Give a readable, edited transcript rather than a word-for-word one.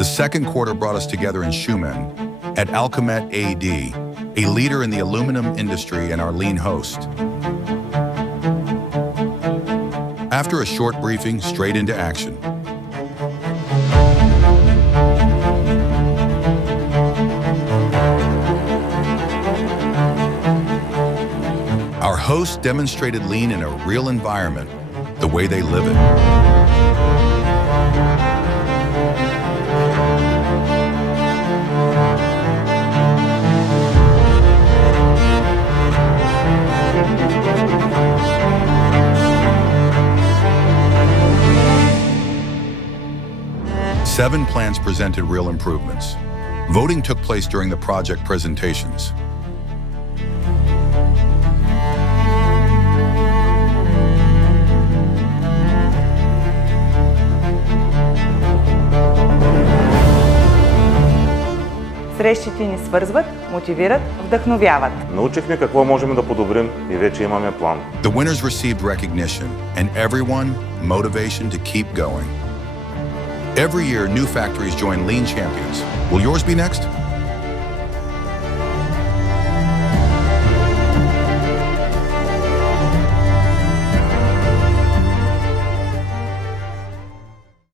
The second quarter brought us together in Xiamen at Alcomet AD, a leader in the aluminum industry and our lean host. After a short briefing, straight into action. Our hosts demonstrated lean in a real environment, the way they live it. Seven plants presented real improvements. Voting took place during the project presentations. Срещите ни свързват, мотивират, вдъхновяват. Научихме какво можем да подобрим и вече имаме план. The winners received recognition and everyone motivation to keep going. Every year, new factories join Lean Champions. Will yours be next?